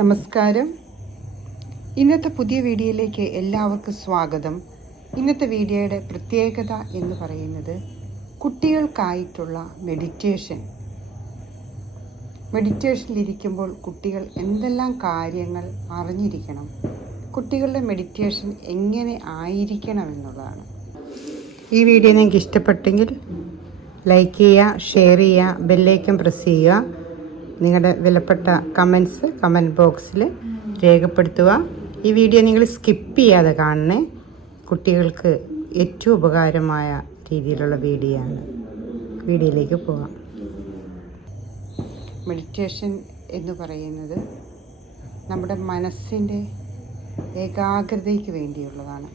നമസ്കാരം. ഇന്നത്തെ പുതിയ വീഡിയോയിലേക്ക് എല്ലാവർക്കും സ്വാഗതം. ഇന്നത്തെ വീഡിയോയുടെ പ്രത്യേകത എന്ന് പറയുന്നത് കുട്ടികൾക്കായിട്ടുള്ള മെഡിറ്റേഷൻ മെഡിറ്റേഷനിലിരിക്കുമ്പോൾ കുട്ടികൾ എന്തെല്ലാം കാര്യങ്ങൾ അറിഞ്ഞിരിക്കണം? കുട്ടികളുടെ മെഡിറ്റേഷൻ എങ്ങനെ ആയിരിക്കണം എന്നുള്ളതാണ്. ഈ വീഡിയോ നിങ്ങൾക്ക് ഇഷ്ടപ്പെട്ടെങ്കിൽ ലൈക്ക് ചെയ്യുക ഷെയർ ചെയ്യുക ബെല്ലൈക്കൻ പ്രസ് ചെയ്യുക. നിങ്ങളുടെ വിലപ്പെട്ട കമൻസ് കമന്റ് ബോക്സിൽ രേഖപ്പെടുത്തുക. ഈ വീഡിയോ നിങ്ങൾ സ്കിപ്പ് ചെയ്യാതെ കാണണേ. കുട്ടികൾക്ക് ഏറ്റവും ഉപകാരമായ രീതിയിലുള്ള വീഡിയോ ആണ്. വീഡിയോയിലേക്ക് പോകാം. മെഡിറ്റേഷൻ എന്ന് പറയുന്നത് നമ്മുടെ മനസ്സിന്റെ ഏകാഗ്രതയ്ക്ക് വേണ്ടിയുള്ളതാണ്.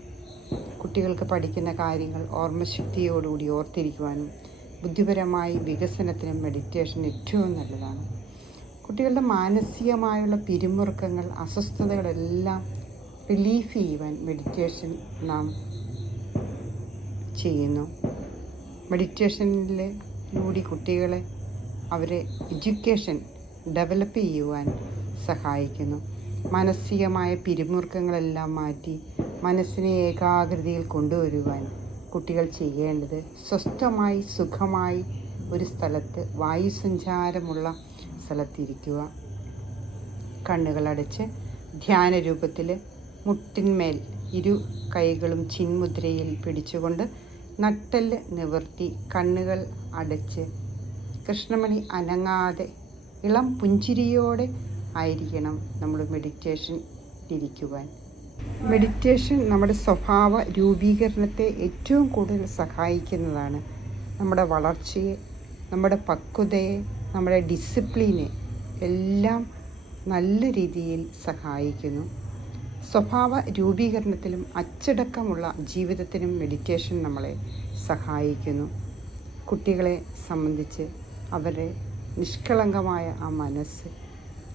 കുട്ടികൾക്ക് പഠിക്കുന്ന കാര്യങ്ങൾ ഓർമ്മശക്തിയോടുകൂടി ഓർത്തിരിക്കുവാനും ബുദ്ധിപരമായി വികസനത്തിനും മെഡിറ്റേഷൻ ഏറ്റവും നല്ലതാണ്. കുട്ടികളുടെ മാനസികമായുള്ള പിരിമുറുക്കങ്ങൾ അസ്വസ്ഥതകളെല്ലാം റിലീഫ് ചെയ്യുവാൻ മെഡിറ്റേഷൻ നാം ചെയ്യുന്നു. മെഡിറ്റേഷനിലൂടെ കുട്ടികളെ അവരെ എഡ്യൂക്കേഷൻ ഡെവലപ്പ് ചെയ്യുവാൻ സഹായിക്കുന്നു. മാനസികമായ പിരിമുറുക്കങ്ങളെല്ലാം മാറ്റി മനസ്സിനെ ഏകാഗ്രതയിൽ കൊണ്ടുവരുവാൻ കുട്ടികൾ ചെയ്യേണ്ടത് സ്വസ്ഥമായി സുഖമായി ഒരു സ്ഥലത്ത് വായുസഞ്ചാരമുള്ള സ്ഥലത്തിരിക്കുക. കണ്ണുകളടച്ച് ധ്യാന രൂപത്തിൽ മുട്ടിന്മേൽ ഇരു കൈകളും ചിന്മുദ്രയിൽ പിടിച്ചുകൊണ്ട് നട്ടൽ നിവർത്തി കണ്ണുകൾ അടച്ച് കൃഷ്ണമണി അനങ്ങാതെ ഇളം പുഞ്ചിരിയോടെ ആയിരിക്കണം നമ്മൾ മെഡിറ്റേഷൻ ഇരിക്കുവാൻ. മെഡിറ്റേഷൻ നമ്മുടെ സ്വഭാവ രൂപീകരണത്തെ ഏറ്റവും കൂടുതൽ സഹായിക്കുന്നതാണ്. നമ്മുടെ വളർച്ചയെ നമ്മുടെ പക്വതയെ നമ്മുടെ ഡിസിപ്ലിനെ എല്ലാം നല്ല രീതിയിൽ സഹായിക്കുന്നു. സ്വഭാവ രൂപീകരണത്തിലും അച്ചടക്കമുള്ള ജീവിതത്തിനും മെഡിറ്റേഷൻ നമ്മളെ സഹായിക്കുന്നു. കുട്ടികളെ സംബന്ധിച്ച് അവരുടെ നിഷ്കളങ്കമായ ആ മനസ്സ്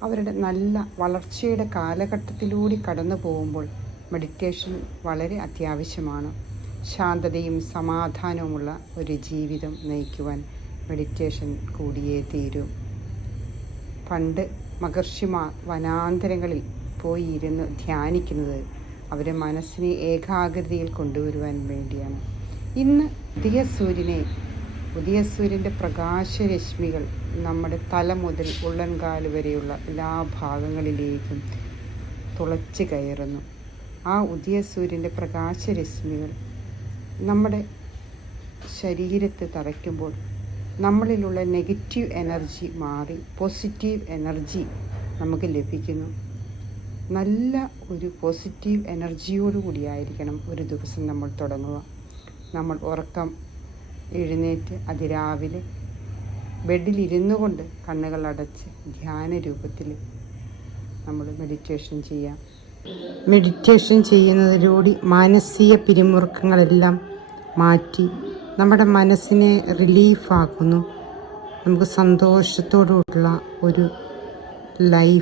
അവരുടെ നല്ല വളർച്ചയുടെ കാലഘട്ടത്തിലൂടെ കടന്നു പോകുമ്പോൾ മെഡിറ്റേഷൻ വളരെ അത്യാവശ്യമാണ്. ശാന്തതയും സമാധാനവുമുള്ള ഒരു ജീവിതം നയിക്കുവാൻ മെഡിറ്റേഷൻ കൂടിയേ തീരൂ. പണ്ട് മഹർഷിമാർ വനാന്തരങ്ങളിൽ പോയി ഇരുന്ന് ധ്യാനിക്കുന്നത് അവരെ മനസ്സിനെ ഏകാഗ്രതയിൽ കൊണ്ടുവരുവാൻ വേണ്ടിയാണ്. ഇന്ന് ഉദയ സൂര്യനെ ഉദയ സൂര്യന്റെ പ്രകാശരശ്മികൾ നമ്മുടെ തല മുതൽ ഉള്ളൻകാൽ വരെയുള്ള എല്ലാ ഭാഗങ്ങളിലേക്കും തുളച്ച് കയറുന്നു. ആ ഉദയ സൂര്യന്റെ പ്രകാശരശ്മികൾ നമ്മുടെ ശരീരത്തെ തറയ്ക്കുമ്പോൾ നമ്മളിലുള്ള നെഗറ്റീവ് എനർജി മാറി പോസിറ്റീവ് എനർജി നമുക്ക് ലഭിക്കുന്നു. നല്ല ഒരു പോസിറ്റീവ് എനർജിയോടു കൂടിയായിരിക്കണം ഒരു ദിവസം നമ്മൾ തുടങ്ങുക. നമ്മൾ ഉറക്കം എഴുന്നേറ്റ് അതിരാവിലെ ബെഡിലിരുന്നു കൊണ്ട് കണ്ണുകൾ അടച്ച് ധ്യാന രൂപത്തിൽ നമ്മൾ മെഡിറ്റേഷൻ ചെയ്യാം. മെഡിറ്റേഷൻ ചെയ്യുന്നതിലൂടെ മാനസിക പിരിമുറുക്കങ്ങളെല്ലാം മാറ്റി നമ്മുടെ മനസ്സിനെ റിലീഫാക്കുന്നു നമുക്ക് സന്തോഷത്തോടുള്ള ഒരു ലൈഫ്